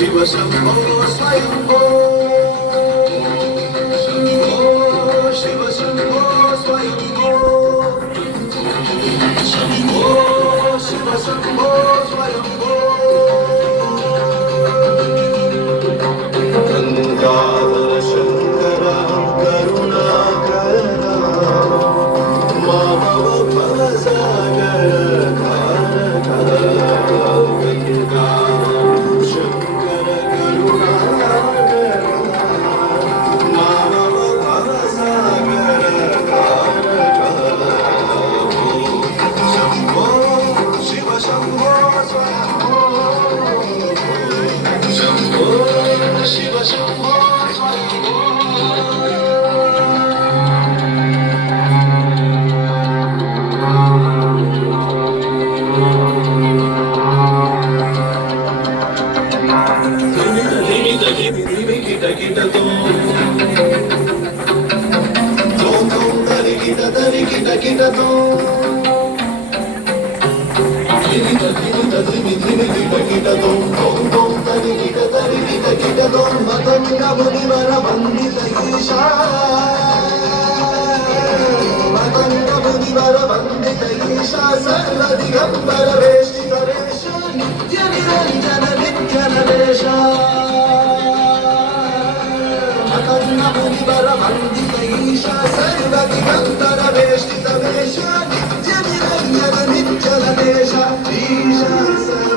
शिव शंभो स्वयंभो शंभो शिव शंभो स्वयंभो शंभो शिव शंभो स्वयंभो गंगाधर शंकर करुणाकर माधव भवसागर शिव शंभो सर्वदिगंबर वेष्टितवेश नित्य निरंजन नित्यानवेश मतंग मुनिवर वंदित ईशा सर्वदिगंबर वेष्टितवेश नित्य निरंजन नित्यानवेश ईशा